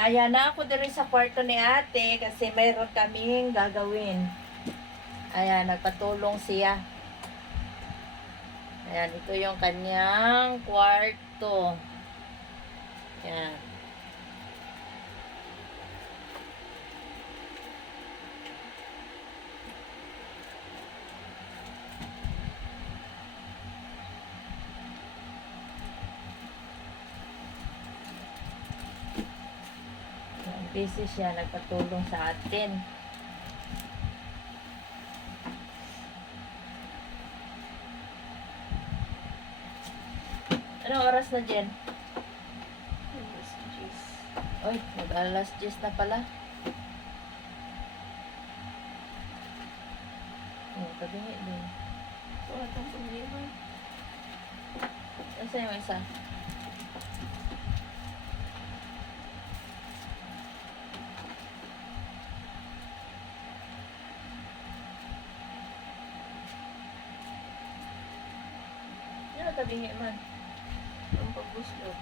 Ayan na ako diri sa kwarto ni ate kasi mayroon kaming gagawin. Ayan, nagpatulong siya. Ayan, ito yung kanyang kwarto. Ayan. Busy siya, nagpatulong sa atin. Anong oras na, Jen? Alas 10. Oy, mag-alas 10 na pala. Oh, tabingi din. Wala kang problema. Asa yung isa? Ano tabingi man? Ang pagbuslot.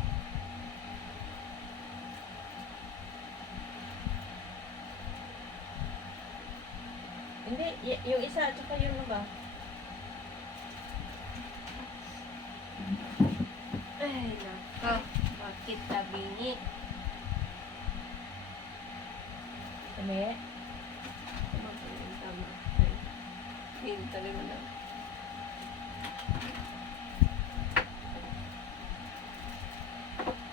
Hindi, yung isa at saka yung ba? Ay, naka. Bakit tabingi? Ano Tama po yung tama. Ay, hindi talaga na.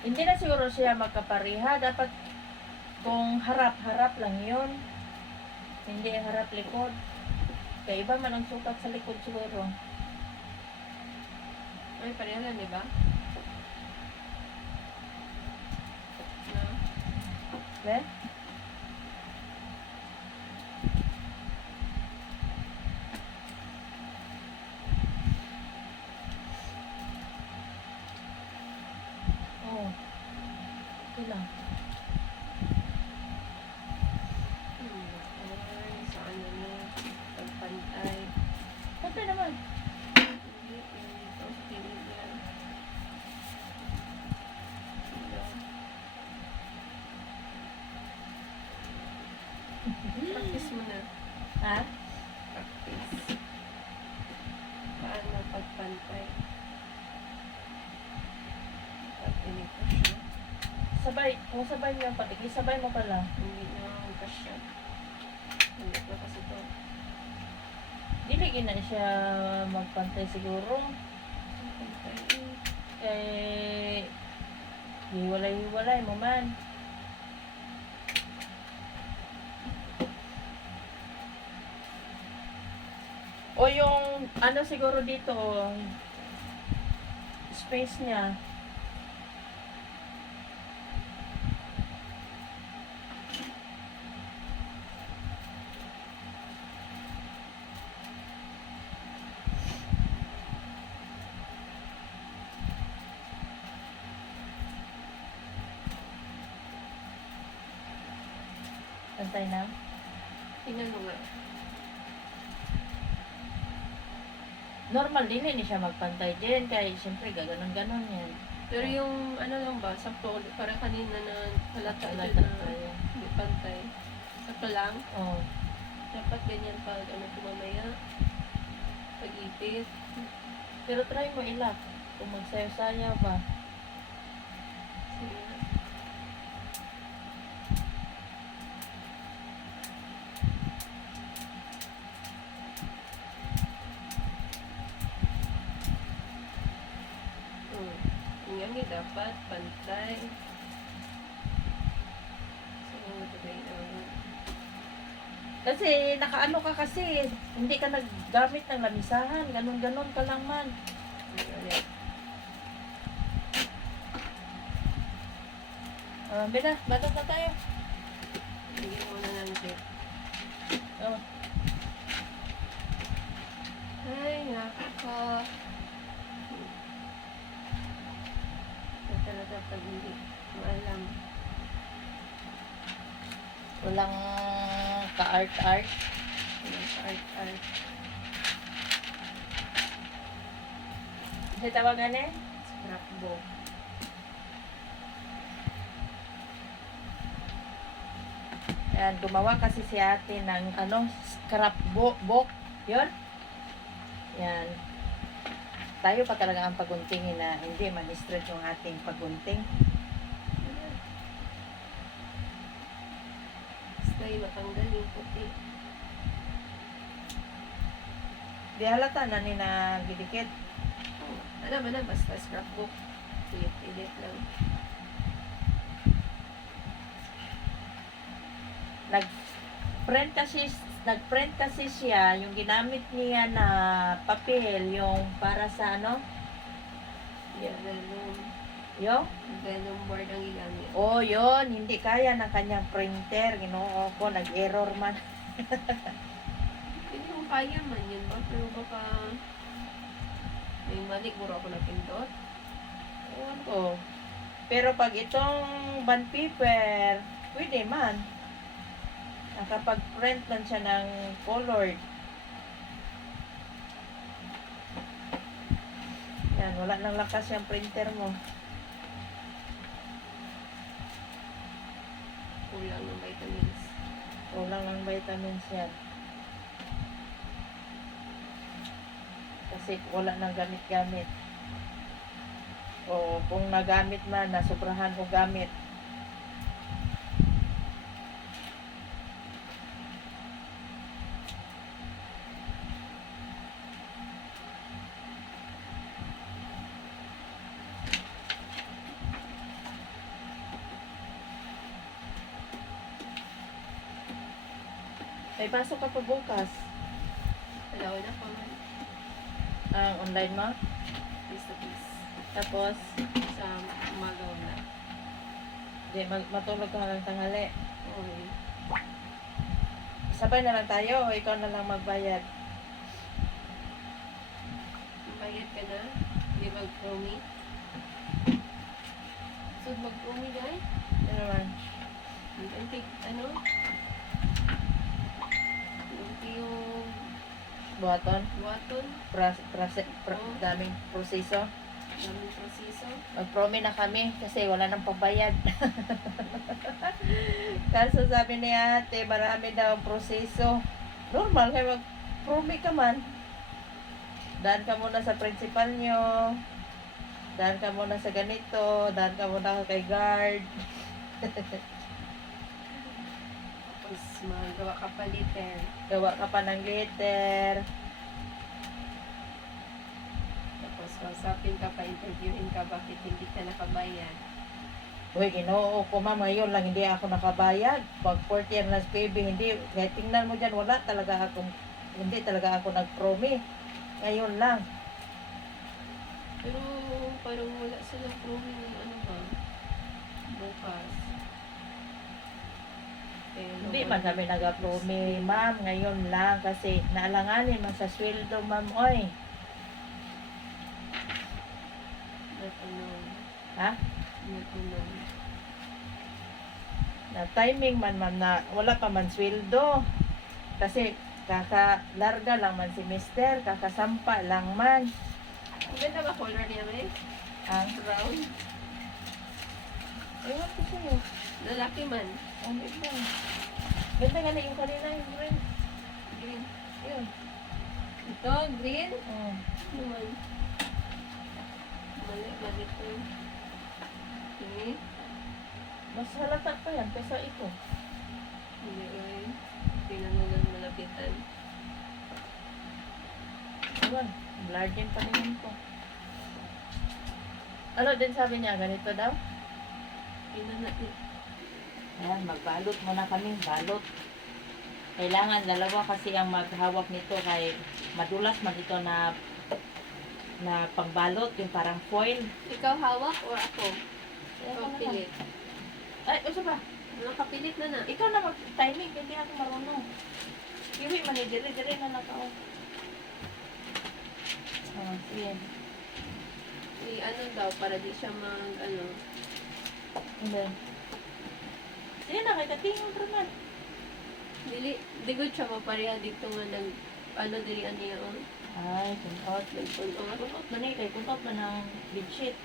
Hindi na siguro siya magkapareha. Dapat kung harap-harap lang yun. Hindi harap-likod. Kaya iba man ang sukat sa likod siguro. Ay, pareha lang, di ba? Na? Okay? Oo. Okay lang. Ay, sa ano na. Pagpantay. Okay naman. Hindi, ito. Pinig yan. Practice mo na. Ha? Practice. Paano pagpantay? Pagpinig ko siya. Sabay. Kung sabay mo yung patig, sabay mo pala. Hindi na ako kasya. Hindi ko kasi ito. Dili na siya magpantay siguro. Pagpantay. Kay hiwalay-hiwalay mo man. O yung ano siguro dito, space niya. Pantay na. Tingnan mo nga. Normal din ni siya magpantay din kaya siyempre gaganon-ganon yan. Pero yung ano lang ba, sakto ulit. Parang kanina na halata dyan Halata na tayo. hindi pantay. Sakto lang. Oh. Dapat ganyan pag ano ko mamaya. Pag-ipit. Pero try mo ilak. Kung magsayo-sayaw ba. Sige nga. Yan ni dapat pantay. So, ito ba yung Kasi nakaano ka kasi. Hindi ka naggamit ng lamisahan. Ganon-ganon ka lang man. Bina, batot na tayo. Hindi mo na ng tape. Oh. Ay, nako. Ito talaga pag hindi mo alam. Walang ka-art-art. Walang art-art. Kasi tawagan eh? Scrapbook. Ayan, gumawa kasi si ate ng ano, scrapbook. Yun. Yan. Tayo pa talaga ang paguntingin na hindi ma-stress yung ating pagunting. Basta yung matanggal yung puti. Di halata na ni na gidikit. Oh, alam mo na, basta scrapbook. Edit lang. Nag-print kasi siya, yung ginamit niya na papel, yung para sa ano, Yeah, vellum. yung Vellum board ang gigamit. oh, yun, hindi kaya ng kanyang printer. Ginoo ko, nag-error man. Hindi mo kaya man yun ba? Pero baka may mali, puro ako nagpindot. Ewan ko. Pero pag itong bond paper, pwede man. Nakapag-print man siya ng colored. Yan, wala nang lakas yung printer mo. Kulang ng vitamins. Kulang ng vitamins yan. Kasi wala nang gamit-gamit. O kung nagamit man, nasobrahan o gamit. May pasok ka pa bukas. Alaw na pa man. Ang online mo. Piece to piece. Tapos, Sa umagaw na. matulog ka hanggang tanghali. Okay. Sabay na lang tayo o ikaw na lang magbayad. Bayad ka na. Hindi mag-promi. So, mag-promi dahil? Ano naman? Ano? Yung Buhaton? buhaton. Daming proseso. Daming proseso. Mag-promi na kami kasi wala nang pambayad. Kaso sabi ni ate, marami daw ang proseso. Normal, kaya mag-promi ka man. Daan ka muna sa principal nyo. Daan ka muna sa ganito. Daan ka muna kay guard. Tapos magawa ka pa liter. Gawa ka pa ng letter. Tapos kausapin ka pa, interviewin ka, bakit hindi ka nakabayad. Uy, ginoo ko ma'am, ngayon lang hindi ako nakabayad. Pag 4th year na PB, hindi. Kaya tingnan mo dyan, hindi talaga ako nag-promi. Ngayon lang. Pero parang wala silang promi ng ano ba? Bukas. Pero, Hindi man kami nag-promi, ma'am. Ngayon lang kasi naalanganin man sa sweldo, ma'am. Oy. Natunog. Ha? Natunog. Na timing man, ma'am, na wala pa man sweldo. Kasi kakalarga lang man si mister, kakasampa lang man. Ang ganda ba color niya, May? Ang Brown. ewan ko sa'yo. Lalaki man. Ang ito. Ganda nga na yung kanina, yung green. Green. Yun. Ito, green. Mm. Naman. Mali ito. Okay. Mas halata pa yan kaysa ito. Hindi, oy. Tingnan mo lang malapitan. Ewan, blurred din paningin ko. Ano din sabi niya, ganito daw? Tingnan natin. Ayan, magbalot muna kami, balot. Kailangan dalawa kasi ang maghawak nito kay madulas man ito na pangbalot, yung parang foil. Ikaw hawak or ako? Kaya Ikaw naman. pilit. Ay, uso ba? Nakapilit na na. Ikaw na mag-timing, hindi ako marunong. Iwi man, dire-dire na nakaw. Oh, sige. Ano daw, para di siya ano. Hindi. Sige na, kay katingin ko man. Di good siya mapareha dito nga ano diri niya on. Ay, kunot. Nagpunot. Kunot na kay kunot na ng bedsheet.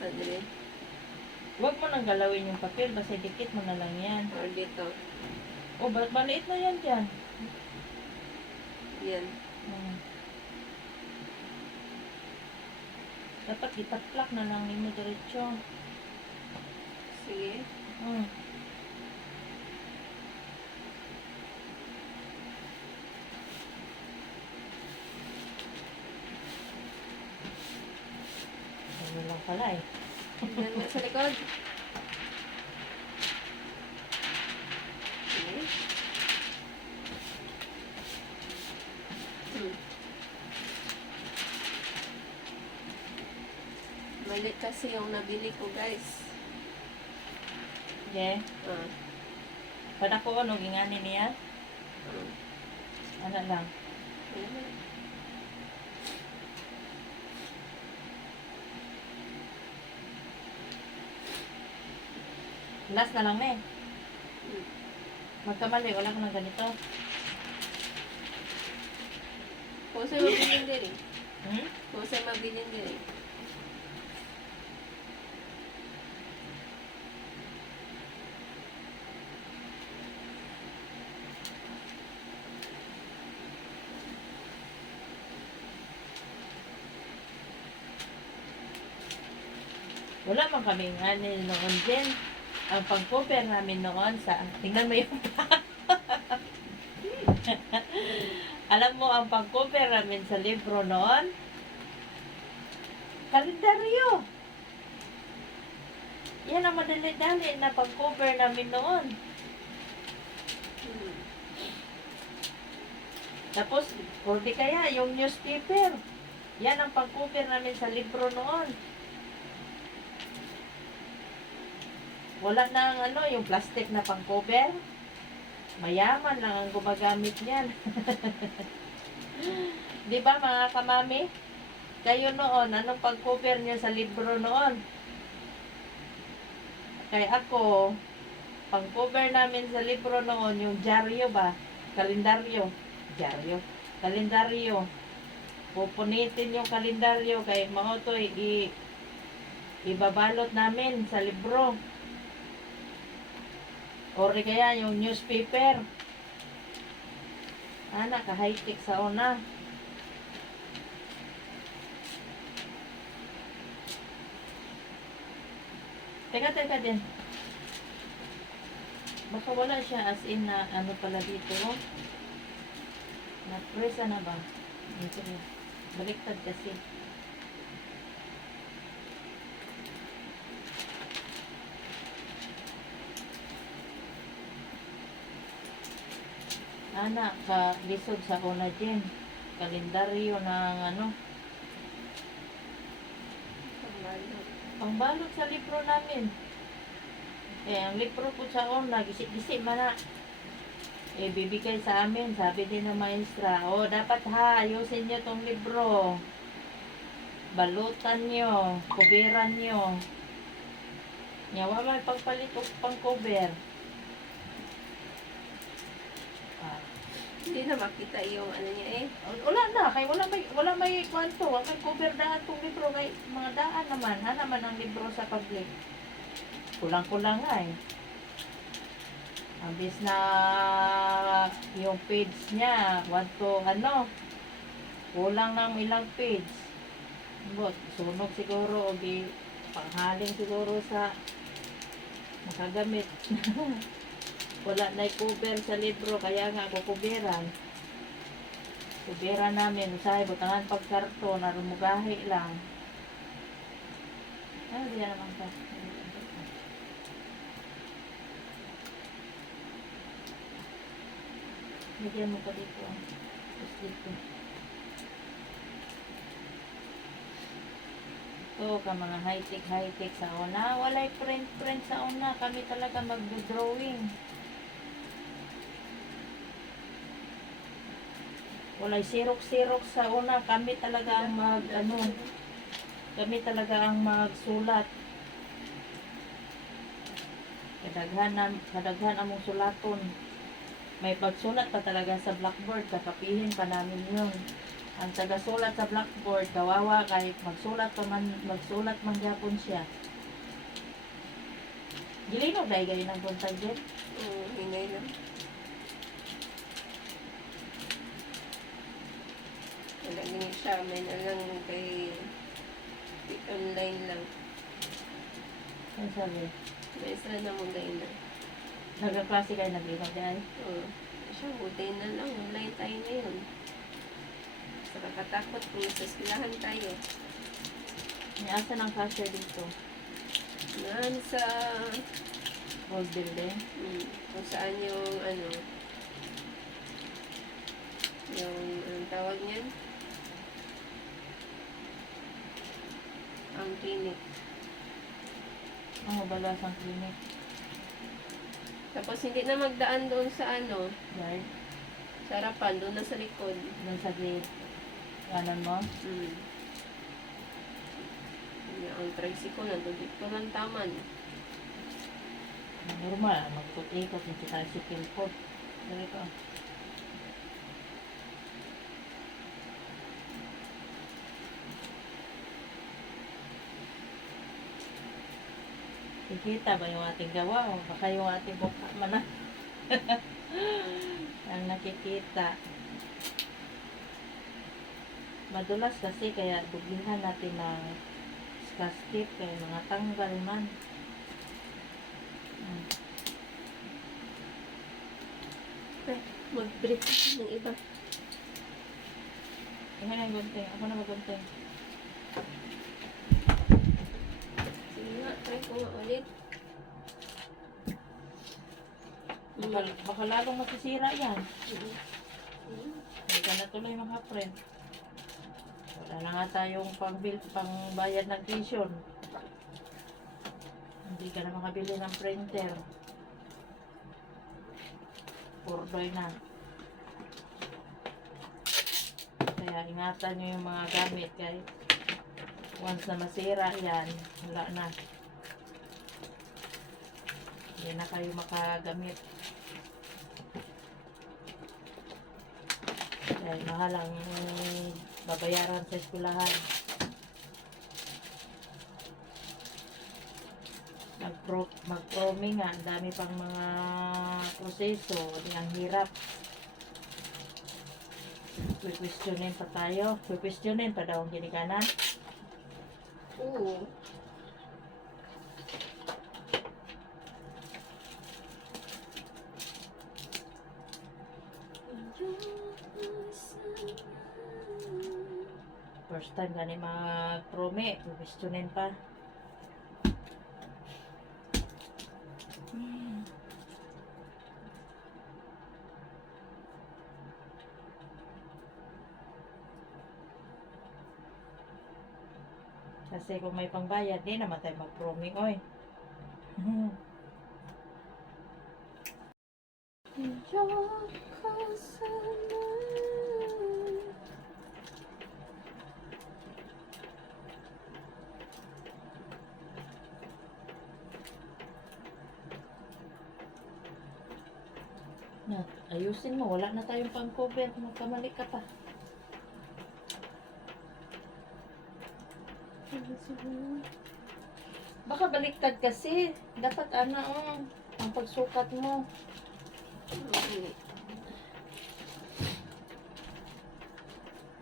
Sa diri. Huwag mo nang galawin yung papel, basta dikit mo na lang yan. Or dito. O, maliit na yan dyan. Yan. Hmm. Dapat itaplak na lang mo diretso. Sige. Hmm. Ano lang pala eh. Yan nga sa likod. Sige. Hmm. Mali kasi yung nabili ko, guys. Yeah. Ah. Pada ko ano, ginganin niya. Ano lang. Ayan. Last na lang na eh. Hmm. Magkamali, wala ko ng ganito. Kung sa'yo mabilin din eh. Hmm? Kung sa'yo mabilin din eh. Wala man kaming ano noon din. Ang pang-cover namin noon sa... Tingnan mo yung... Alam mo, ang pang-cover namin sa libro noon, kalendaryo. Yan ang madali-dali na pang-cover namin noon. Hmm. Tapos, o di kaya, yung newspaper. Yan ang pang-cover namin sa libro noon. Wala na ang ano, yung plastic na pang-cover. Mayaman lang ang gumagamit niyan. Di ba mga kamami? Kayo noon, anong pag-cover niyo sa libro noon? Kaya ako, pang-cover namin sa libro noon, yung dyaryo ba? Kalendaryo. Dyaryo. Kalendaryo. Pupunitin yung kalendaryo kay mga to ibabalot namin sa libro. Or kaya yung newspaper. Anak, ka-high-tech sa una. Teka din. Baka wala siya as in na ano pala dito. Oh. Na-presa na ba? Ito na. Baliktad kasi. Anak, lisod sa una din. Kalendaryo ng ano. Pangbalot. Pangbalot sa libro namin. Ang libro po sa una, gisi-gisi man na. Bibigay sa amin, sabi din ng maestra, dapat ha, ayusin nyo tong libro. Balutan nyo, kuberan nyo. Yawa may pagpalit o pang-cover. Hindi na makita yung ano niya eh. Wala na, kay wala may kwanto, wala may cover daan tong libro, kay mga daan naman, naman ang libro sa public. Kulang-kulang nga eh. Ambis na yung page niya, kulang ng ilang page. But, sunog siguro, o panghaling siguro sa makagamit. Wala na cover sa libro, kaya nga kukuberan. Kuberan namin, usahay, butangan pagkarton, narumugahi lang. Diyan naman ka. Bigyan mo pa dito. Tapos dito. Ito ka mga high-tech sa una. Walay print sa una. Kami talaga mag-drawing. Walay Xerox sa una. Kami talaga ang kami talaga ang magsulat. Kadaghan among sulaton. May pagsulat pa talaga sa blackboard, kakapihin pa namin yun. Ang tagasulat sa blackboard, kawawa kahit magsulat man gyapon siya. Gilinog dahil gayon ang buntag din. Hinay lang. Wala ganyan siya. May na lang kay online lang. Ang sabi. May isa na mong gayon na. Nagkaklase kayo naglinog dahil. Siya, buti na lang. Online tayo ngayon. Sa kakatakot kung sa eskwelahan tayo. May asa ng cashier dito. Naan sa Old building. kung saan yung yung anong tawag niyan? Ang clinic. Ang balasang clinic. Tapos hindi na magdaan doon sa Right? sa harapan, doon na sa likod. Doon sa gate. Kanan mo. Ang tricycle nandun dito lang taman. Normal. Magput-ikot yung tricycle po. Dali ko. Kikita ba yung ating gawa? O baka yung ating mukha man na. Ang nakikita. Madulas kasi kaya dublihan natin ng scotch tape kaya mga tanggal man. Mag-break ng iba. Tingnan na yung gunting. Ako na magunting. Sige nga, try ko nga ulit. Baka lalong masisira yan. Mm. Hindi ka na tuloy makaprint. Wala na nga tayong pangbayad ng tuition. Hindi ka na makabili ng printer. Purdoy na. Kaya ingatan nyo yung mga gamit kahit once na masira yan, wala na. Hindi na kayo makagamit. Dahil mahal ang babayaran sa eskwelahan. Mag-promi nga, ang dami pang mga proseso, ang hirap. Questionin pa tayo. Questionin pa daw ang ginikanan. Oo. First time gani mag-promi, questionin pa. Kasi kung may pangbayad, di naman tayo mag-promi, oy. Na, ayusin mo, wala na tayong pang-cover, magkamali ka pa. Baka baliktad kasi. Dapat ang pagsukat mo.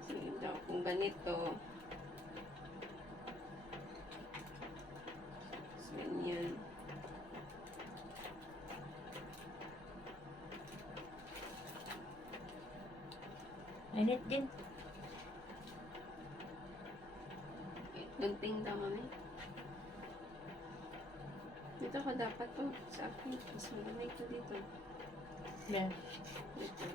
Sige daw, kung ganito. Ganyan. Mainit din. Gunting daw, mami. Dito ka dapat to. Sa akin. Mas malamay ko dito. Yan. Dito.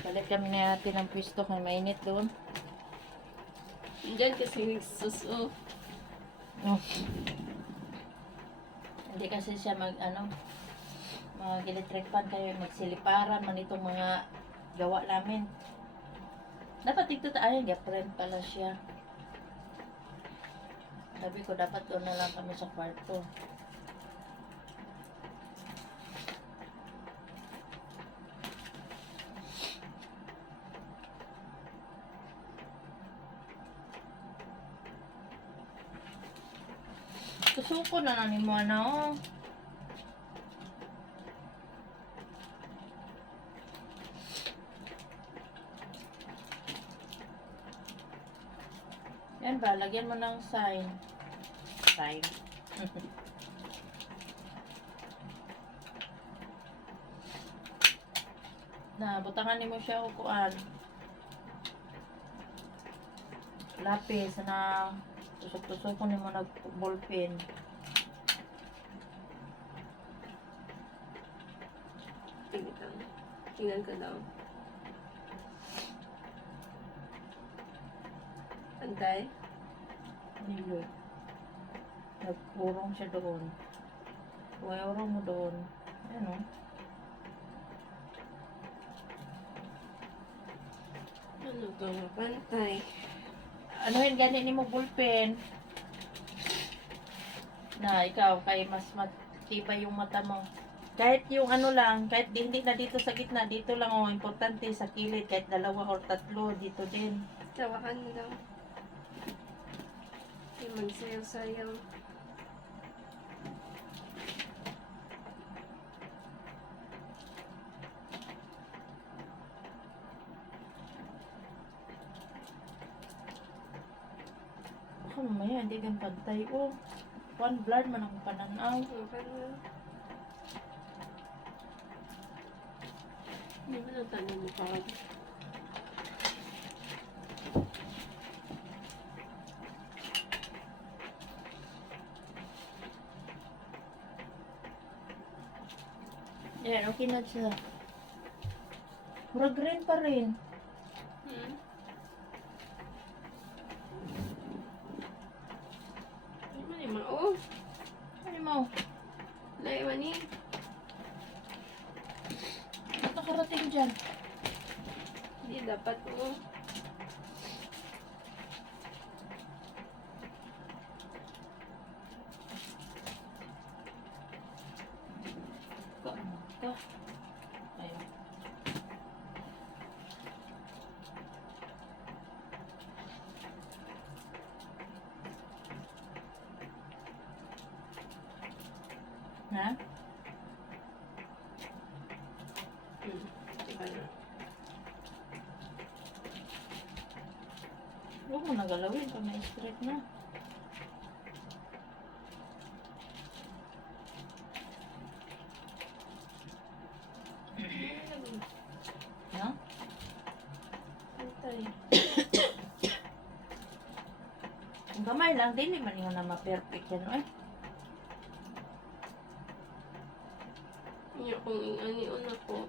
Balik kami natin ng pwesto kung mainit doon. Diyan kasi suso. Oh. Hindi kasi siya mag-electric fan kayo, magsiliparan man itong mga gawa namin. Dapat ito tayo, ga-print pala siya. Sabi ko, dapat doon na lang kami sa kwarto. Tusuko na na ni mo ano. Yan ba, lagyan mo ng sign. Sign. Na, butangan ni mo siya o kuan. Lapis na tusok-tusok ni mo nag ballpen. Tingnan ka daw. Antay. Niloy. Nagurong siya doon. Urong mo doon. Ano? Ano to? Pantay. Anuhin gani ni mo ballpen. Na ikaw kay mas matibay yung mata mo. Kahit yung ano lang, kahit hindi na dito sa gitna, dito lang oh, importante sa kilid, kahit 2 or 3 dito din. Tawakan mo daw. Yung magsayaw-sayaw. Baka mamaya, hindi din pantay. Oh, one blood man ang pananaw. Okay na. Hindi mo lang tanong mo pa. Yan, okay na siya. Murag green pa rin. Ano man yung mao? Ano mo? Layo man eh. Ba't nakarating dyan? Hindi dapat mo. Ka. Ayun. Ha? Diba na? Huwag mo nagalawin pag na-straight na. No? Antay. Kung gamay lang, dili man yun na ma-perfect yan, oy. Iya kung ani-on ako.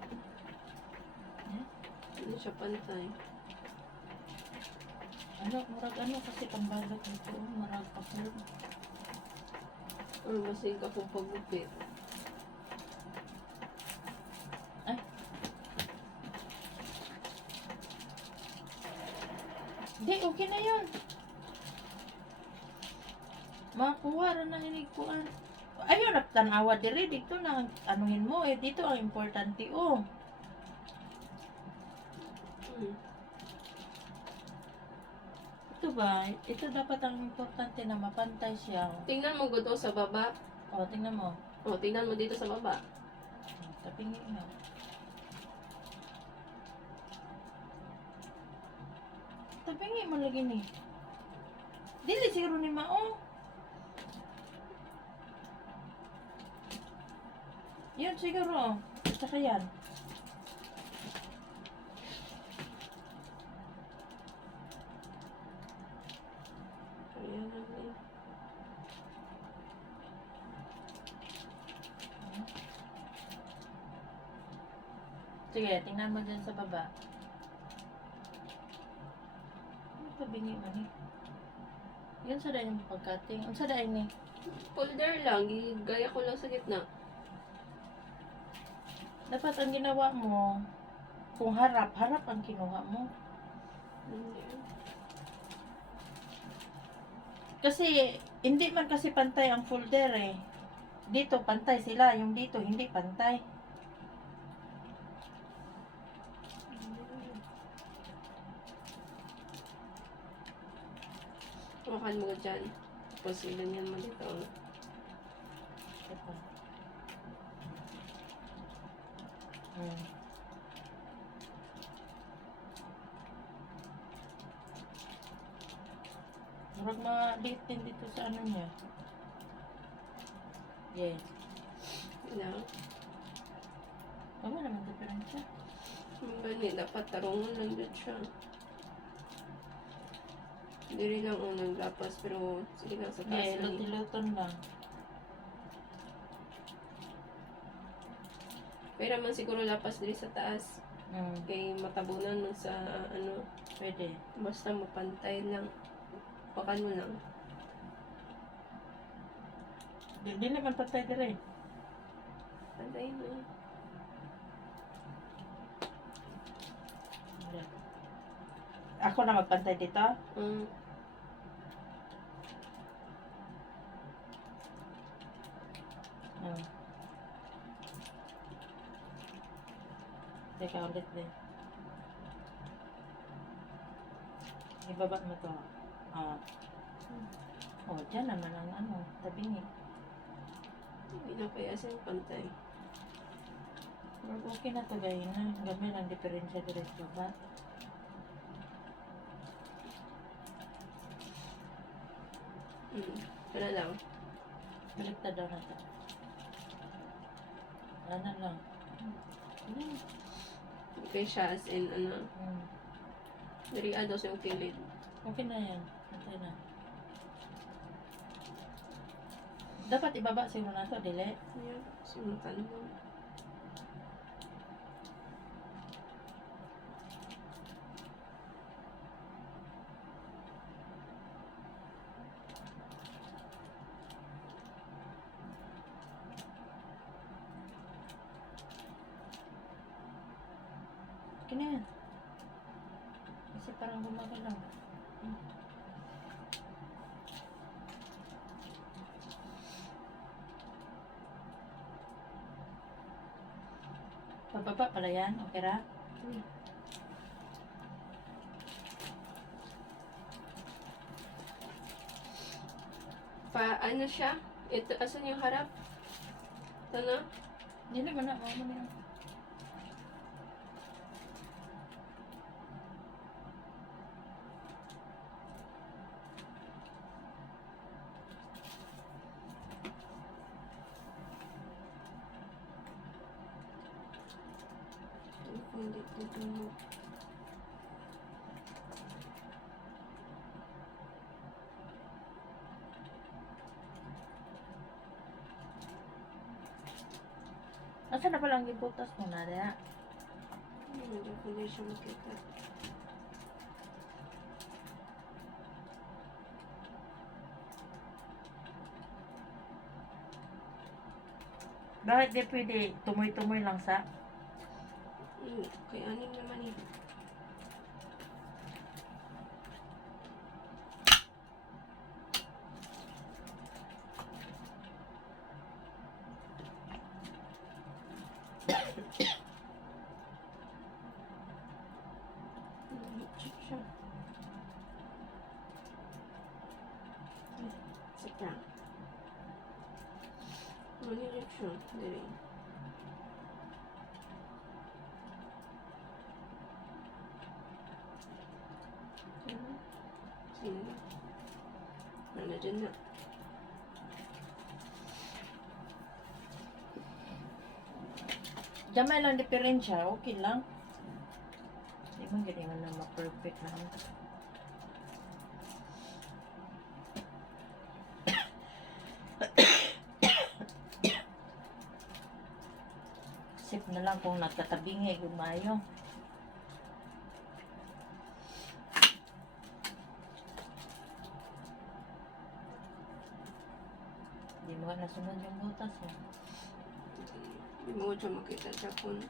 Hmm? Hindi siya pantay. Ano, murag ano kasi pambalot nito, murag kapulog. Or masig akong paggupit. Ay. Di, okay na yun. Makuha rin na hinigpuan. Ayun, tanawa diri. Dito na, anuhin mo eh. Dito ang importante, oh. Ito ba? Ito dapat ang importante na mapantay siya. Tingnan mo gusto sa baba. O, tingnan mo. O, tingnan mo dito sa baba. Tapingin nga. Tapingin mo lagi ni. Dili siguro ni Mao. Yun siguro. Saka yan. Ayan na eh. Sige, tingnan mo dyan sa baba. Ano tabingi mo ni? Yan sa dahil yung pagkating. Ano sa dahil ni? Folder lang. Gaya ko lang sa gitna. Dapat ang ginawa mo, kung harap, harap ang kinuha mo. Kasi, hindi man kasi pantay ang folder eh. Dito, pantay sila. Yung dito, hindi pantay. Makan mo dyan. Tapos ganyan mo dito. Hmm. Murag maliit din dito sa ano niya. Yes. Wala. Wala naman diferensya. Yung gani, dapat tarungon lang dyan siya. Hindi rin lang unang lapas, pero sige lang sa taas Yeah, lang. luti-luton lang. Pero man siguro lapas diri sa taas. Hmm. Kay matabunan mo sa ano, Pwede. basta mapantay lang. Pakan mo lang. Di naman patay dire. Pantay mo. Ako na magpantay dito. Mm. Hmm. Teka ulit din. Ibaba mo to. Ah. Oh, dyan naman ang ano, tabingi. Hindi na kaya siyang pantay. Pero okay na to gaya na. Gamay lang diferensya dire sa baba. Wala lang. Baliktad daw na to. Ano lang. Hmm. Okay siya as in ano. Hmm. Dari daw siyang kilid. Okay na yan. Pantay na. Dapat ibaba siguro na to, dili. Yeah, simutan mo. Okay na yan. Kasi parang gumagalaw. Hmm. Pababa pala yan. Okay ra? Pa, ano siya? Ito, asan yung harap? Ito na? Dili mo na. Oo mo na yan. Hindi, dito mo. Asa na palang gibutas mo na rin? Hindi ko na siya makita. Bakit di pwede tumoy-tumoy lang sa? Kay anin naman eh. Check siya. Sakta. Manilip siya. Dili. Sige. Ano dyan na? Gamay lang diferensya. Okay lang. Di mo ganyan na ma-perfect na. Sip na lang kung nagtatabingi. Gumayo. Di mo ka nasunod yung butas eh. Hindi mo siya makita siya kung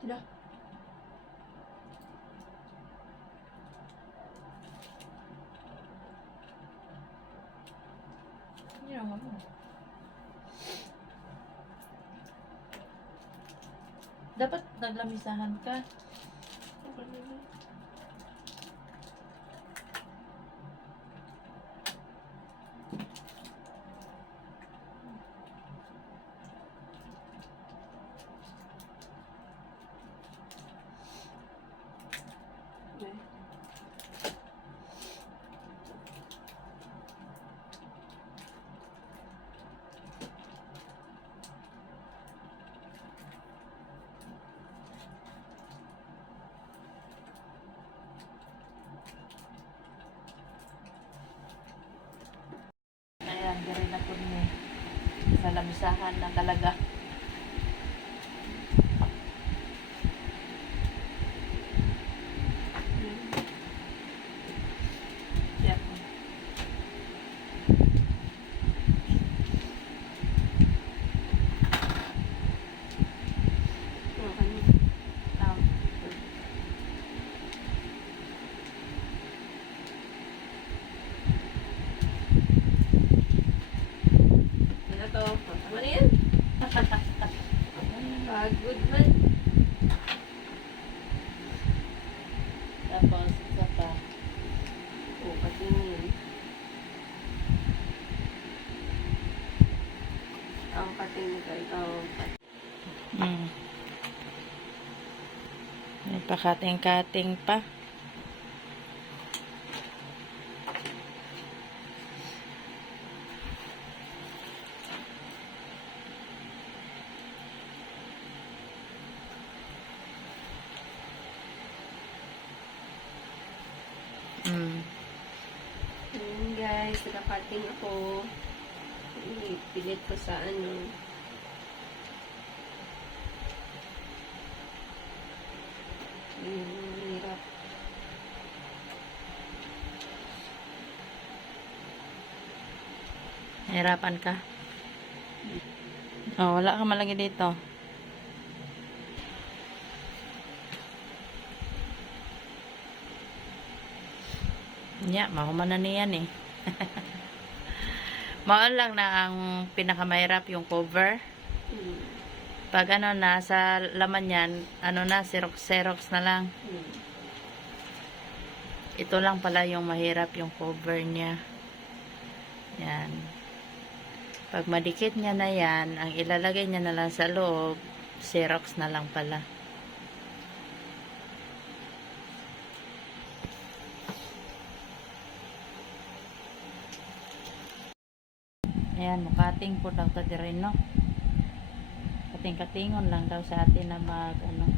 Tila. Hindi naman mo. Dapat naglamisahan ka. Okay na. nalamisahan na talaga. Yeah. Ano to? Tama na yan. Pagod man. Tapos, isa pa. Oo, patingin. Ang patingin ka. May pakating-kating pa. Ayan guys, nakapating ako. Pilit ko sa ano. Hirap. Hirapan ka? Oh, wala ka malagi dito. Mahuman na niyan eh. Maon lang na ang pinakamahirap yung cover. Pag ano na, sa laman yan, ano na, Xerox na lang. Ito lang pala yung mahirap yung cover niya. Yan. Pag madikit niya na yan, ang ilalagay niya na lang sa loob, Xerox na lang pala. Ayan, mukating po daw ta rin, no? Kating-katingon lang daw sa atin na mag, ano.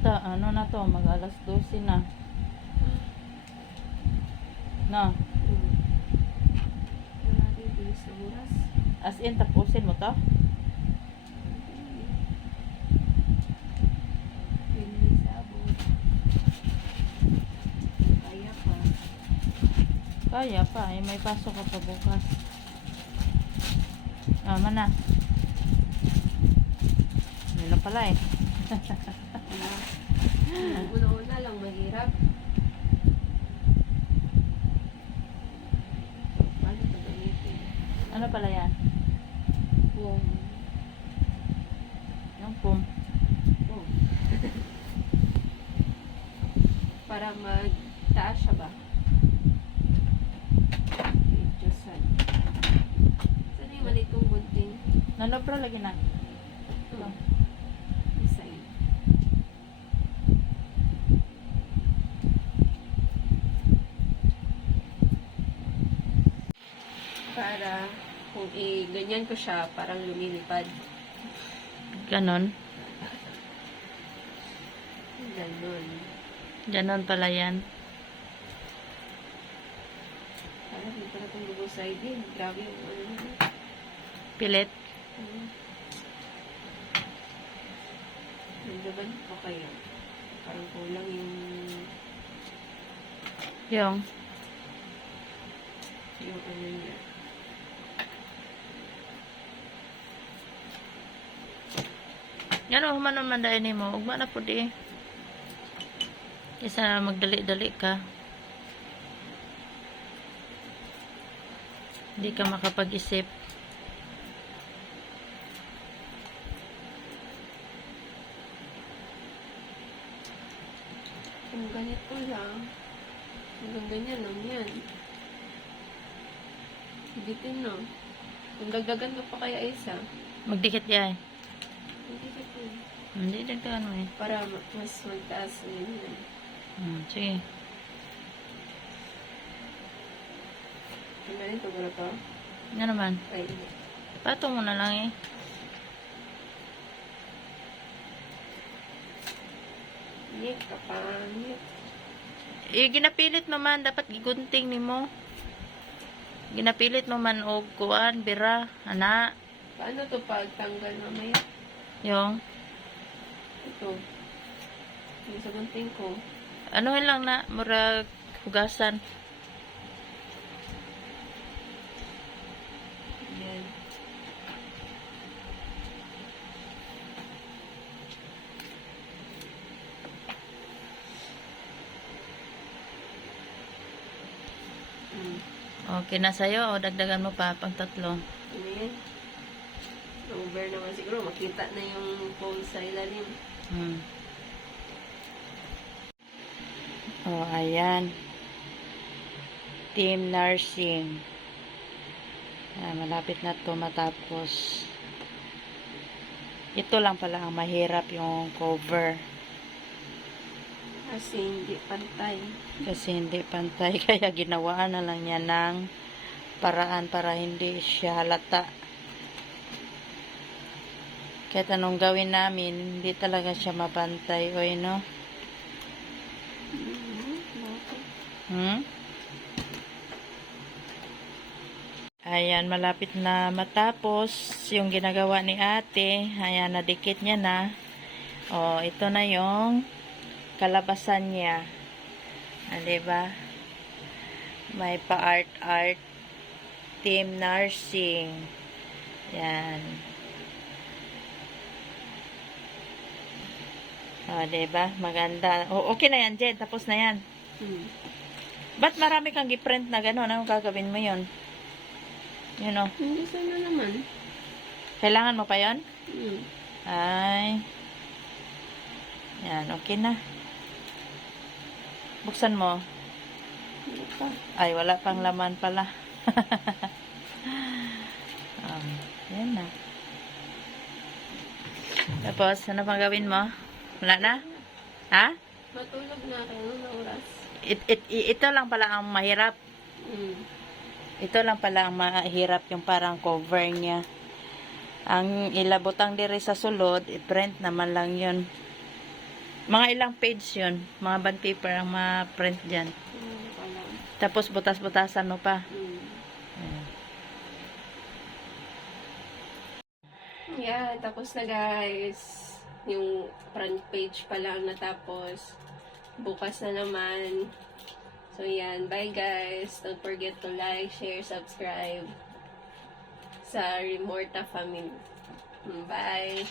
Ano na to, mag alas 12 na. No? As in, tapusin mo to? Kaya pa, eh, may pasok ka pa bukas. Na. Yun lang pala eh. Ang una-una lang mahirap. Paano ito gamitin? Ano pala yan? Boom. Yung pum. Boom. Para magtaas siya ba? Diyosan. Saan yung malitong bunting? Nanobra lagi na. Ito. Isa yun. Para kung ganyan ko siya, parang lumilipad. Ganon. Ganon. Ganon pala yan. Parang hindi pala itong double sided. Grabe yung ano na. Pilit. Nagdaban pa kaya. Parang kulang Yung. yung ano niya. Yan o, humanon man dahil ni mo. Ugma na po di. Kesa magdali-dali ka. Hindi ka makapag-isip. Kung ganito lang, hanggang ganyan lang yan. Bitin na. Kung dagdagan ko pa kaya isa. Magdikit yan. Hindi ko po. Hindi dagdagan mo eh. Para mas magtaas yun. Sige. Tingnan ito, gano'n to. Ano naman? Ay, hindi. Pato mo na lang eh. Hindi, kapangit. Ginapilit mo man. Dapat gigunting ni mo. Ginapilit mo man og kuan, bira, ana. Paano to pagtanggal mamaya? Yung, Ito. Yung sa gunting ko. ano lang na, murag hugasan. Yan. Okay na sa'yo o dagdagan mo pa pang tatlo. Ano yan? Over naman siguro. Makita na yung pole sa ilalim. Oh, ayan. Team nursing. Malapit na to matapos. Ito lang pala ang mahirap yung cover. Kasi hindi pantay. Kasi hindi pantay. Kaya ginawaan na lang niya ng paraan para hindi siya halata. Kahit anong gawin namin, hindi talaga siya mapantay. Oy, no? Ayan, malapit na matapos yung ginagawa ni ate. Ayan, nadikit niya na. O, ito na yung kalabasan niya. Diba? May pa-art-art team nursing. Yan. O, diba? Maganda. O, okay na yan, Jen. Tapos na yan. Ba't marami kang giprint na gano'n? Anong gagawin mo yun? You know. Hindi sana naman. Kailangan mo pa yon? Hmm. Ay. Yan, okay na. Buksan mo. Hindi pa. Ay, wala pang laman pala. Yan na. Tapos, ano pang gawin mo? Wala na? Ha? Matulog na ako ng oras. Ito lang pala ang mahirap. Ito lang pala ang mahirap yung parang cover niya. Ang ilabotang diri sa sulod, i-print naman lang yun. Mga ilang page yun. Mga bond paper ang ma-print dyan. Tapos butas-butasan mo pa. Yeah, tapos na guys. Yung front page pa lang natapos. Bukas na naman. So yan, bye guys. Don't forget to like, share, subscribe sa Remorta family. Bye!